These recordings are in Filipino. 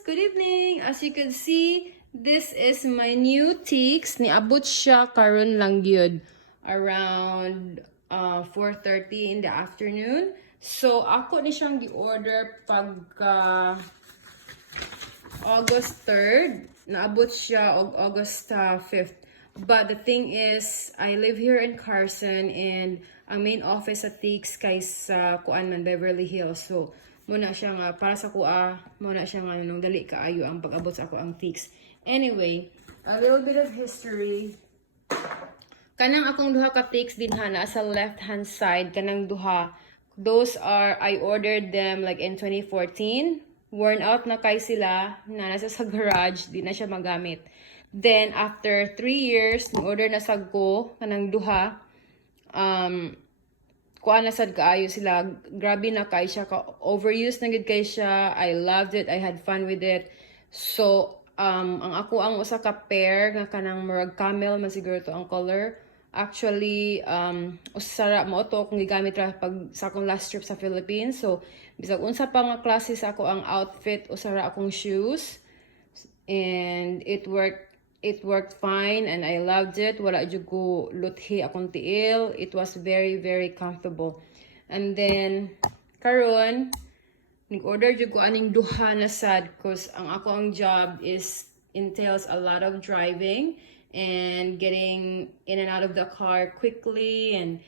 Good evening! As you can see, this is my new Tieks. Niabot siya karon lang gyud around 4:30 in the afternoon. So ako ni siyang gi-order pagka August 3rd. Naabot siya og August 5th. But the thing is, I live here in Carson and ang main office sa Tieks kay sa kuan man Beverly Hills. So muna siya nga para sa kuha, muna siya nga nung dali kaayo ang pag-abot sa ako ang Tieks. Anyway, a little bit of history. Kanang akong duha ka Tieks din na sa left hand side, kanang duha. Those are, I ordered them like in 2014. Worn out na kay sila, na nasa sa garage, di na siya magamit. Then, after 3 years, ni-order na sa ko, kanang duha, kuha na sad kaayo sila, grabe na kay siya, overused na gid kay siya, I loved it, I had fun with it. So, ang ako ang usa ka pair, nga kanang murag camel, man siguro to ang color. Actually, usara mo to kung gigamit ra pag sa akong last trip sa Philippines. So, bisag unsa pa nga klase sa ako ang outfit, usara akong shoes. And it worked fine and I loved it. Wala jud ko luthi akong tiil. It was very, very comfortable. And then, karon nag-order jud ko aning duha na sad cause ang ako ang job entails a lot of driving and getting in and out of the car quickly and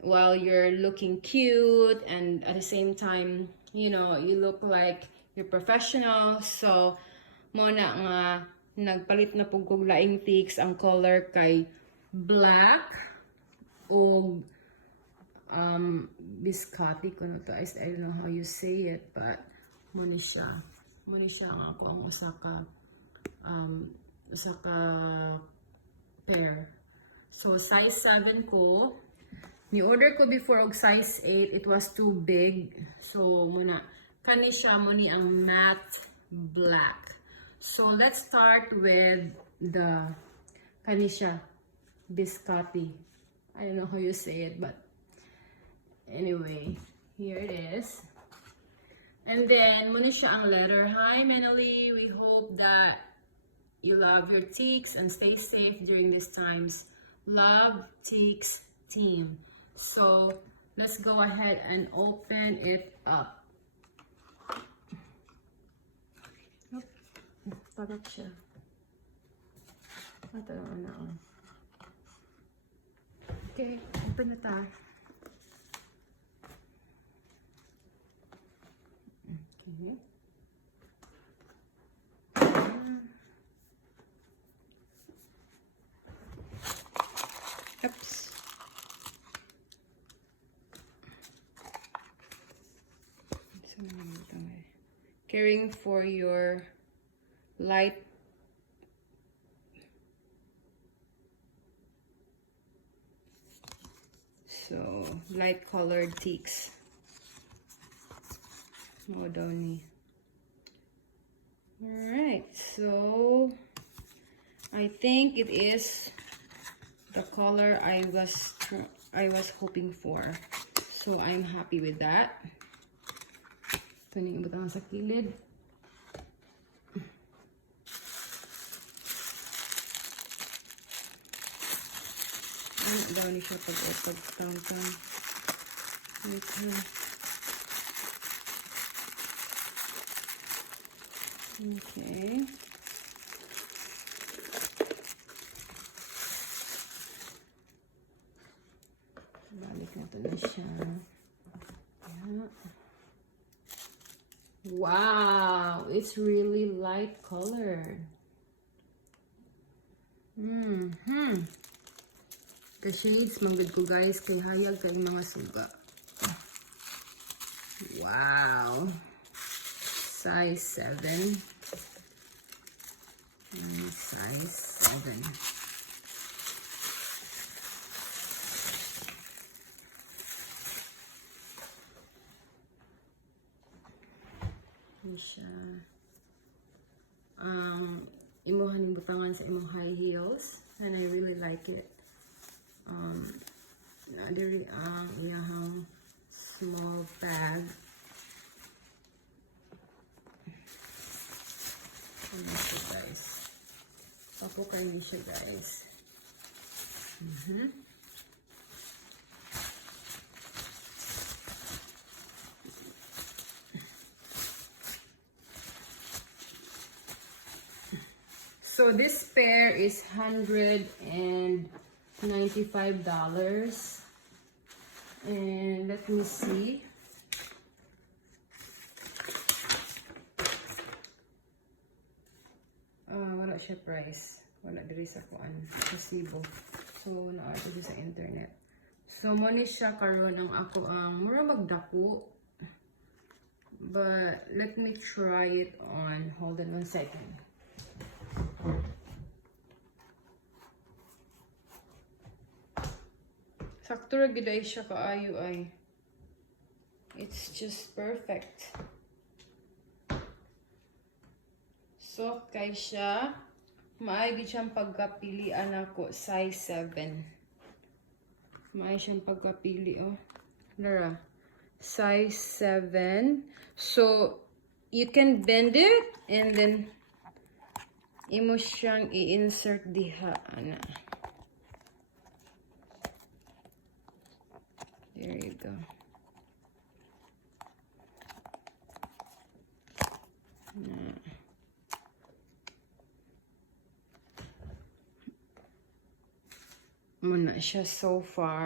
while you're looking cute and at the same time, you know, you look like you're professional. So, mo na nga nagpalit na pug kog laing Tieks ang color kay black o Biscotti kuno to. I don't know how you say it, but mo ni siya nga ako ang usa ka pair. So size 7 ko. Ni order ko before og size 8, it was too big. So muna kani siya mo ni ang matte black. So let's start with the kanisha Biscotti. I don't know how you say it, but anyway, here it is. And then muna siya ang letter. Hi Menali, we hope that you love your Tieks and stay safe during these times. Love, Tieks team. So let's go ahead and open it up. Pagat siya. Ito na ako. Okay, open na ta. Okay. Oops. Caring for your light colored Tieks mo daw ni. Alright, so I think it is the color I was hoping for, so I'm happy with that. Ito yung butang sa kilid. Ano daw ni siya pag-tang-tang. Okay. Balik na ito na siya. Yeah. Wow! It's really light colored. The shades, manggad ko guys, kay hayag kay mga suga. Wow! Size 7. Size 7. Ini siya. Imuhan yung butangan sa imong high heels. And I really like it. Nadiri ang iyahang small bag. Ano siya, guys? Papukarni siya, guys. So this pair is $195. And let me see. Wala siya price. Wala diri sa kuan, sa Cebu. So naato siya sa internet. So mo ni siya karon ang ako ang mura magdako. But let me try it on. Hold on 1 second. Sakto ra gid ay siya kaayo ay. It's just perfect. So kay siya, maay gid siyang pagkapilian ako size 7. Maay siyang pagkapili oh. Lara, size 7. So you can bend it and then imo siyang i-insert diha ana. There you go. Muna siya so far.